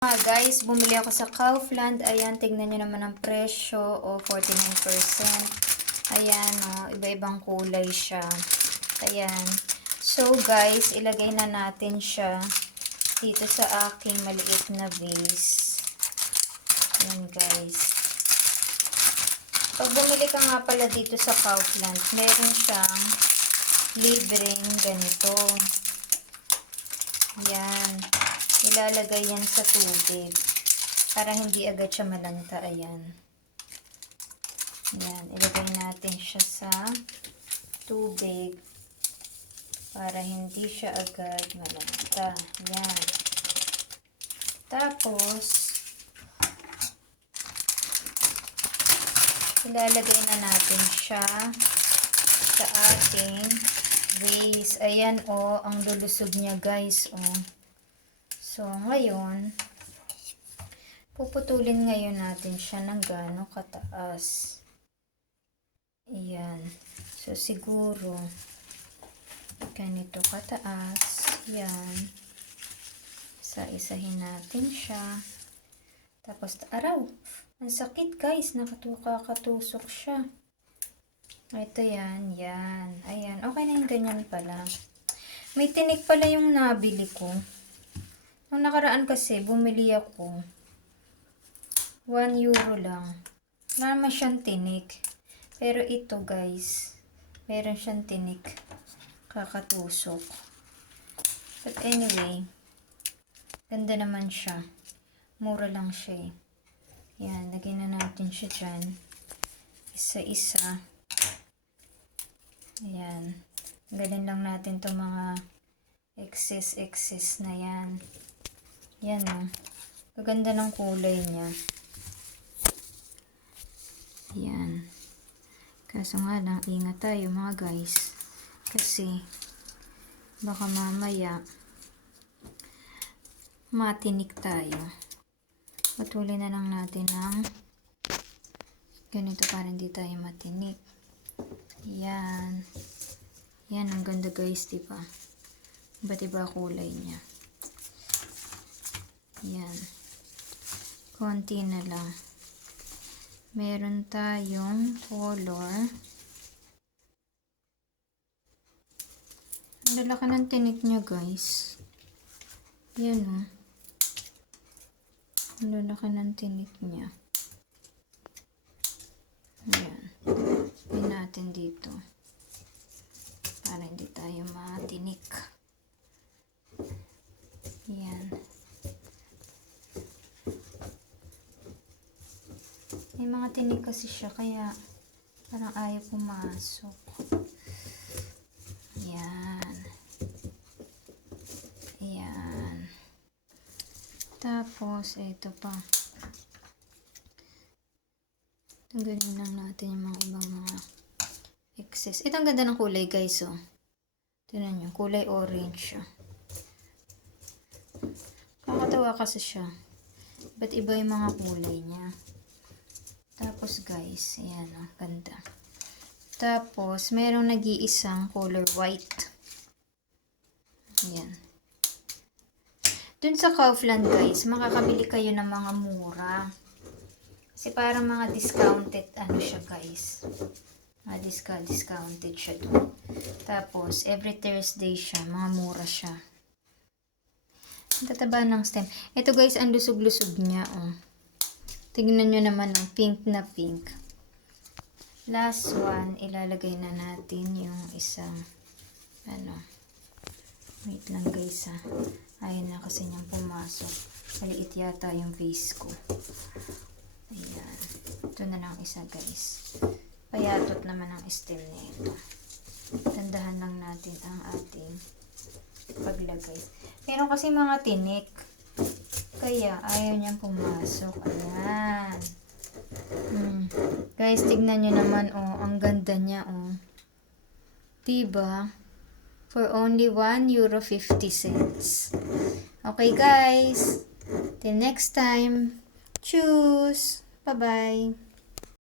Guys, bumili ako sa Kaufland. Ayan, tignan nyo naman ang presyo. O, 49%. Ayan, o, iba-ibang kulay siya. Ayan. So, guys, ilagay na natin siya dito sa aking maliit na vase. Ayan, guys. Pag bumili ka nga pala dito sa Kaufland, meron siyang libreng ganito. Ayan. Ilalagay yan sa tubig para hindi agad siya malanta. Ayan. Ayan. Ilagay natin siya sa tubig para hindi siya agad malanta. Ayan. Tapos, ilalagay na natin siya sa ating vase. Ayan, oh, ang lulusog niya, guys, oh. So, ngayon, puputulin ngayon natin siya ng gaano kataas. Ayan. So, siguro, ganito kataas. Ayan. Isa-isahin natin siya. Tapos, araw. Ang sakit, guys. Nakakatusok siya. Ito yan. Yan. Ayan. Okay na yung ganyan pala. May tinik pala yung nabili ko. Nung nakaraan kasi, bumili ako. 1 euro lang. Wala naman siyang tinik. Pero ito, guys, meron siyang tinik. Kakatusok. But anyway, ganda naman siya. Mura lang siya eh. Yan, lagyan na natin siya dyan. Isa-isa. Ayan. Galin lang natin itong mga excess na yan. Yan o. Kaganda ng kulay niya. Yan. Kaso nga lang, ingat tayo mga guys. Kasi, baka mamaya, matinik tayo. Patuloy na lang natin ng ganito para hindi tayo matinik. Yan. Yan, ang ganda guys, diba? Iba't iba kulay niya. Yan. Konti na lang. Meron tayong color. Ang lalaki ng tinik niya, guys. Yan, oh. Ang lalaki ng tinik niya. Ayan. Pin natin dito. Para hindi tayo matinik. Yan. May mga tinik kasi siya, kaya parang ayaw pumasok. Yan. Yan. Tapos, ito pa. Tanggalin lang natin yung mga ibang mga excess. Ito ang ganda ng kulay, guys, oh. Tignan nyo, kulay orange. Kakatawa kasi siya. Ba't iba yung mga kulay niya? Tapos guys, ayan o, ganda. Tapos, merong nag-iisang color white. Ayan. Dun sa Kaufland guys, makakabili kayo ng mga mura. Kasi parang mga discounted, ano siya guys. Mga discounted siya dun. Tapos, every Thursday siya, mga mura siya. Ang tataba ng stem. Ito guys, ang lusog-lusog niya, oh. Tignan nyo naman ang pink na pink. Last one, ilalagay na natin yung isang, ano, wait lang guys ha. Ayun na kasi niyang pumasok. Maliit yata yung vase ko. Ayan. Ito na lang isa guys. Payatot naman ang stem nito. Tandahan lang natin ang ating paglagay. Meron kasi mga tinik. Kaya, ayaw niyang pumasok. Ayan. Guys, tignan nyo naman, oh. Ang ganda niya, oh. Diba? For only 1 euro 50 cents. Okay, guys. Till next time. Choose. Bye-bye.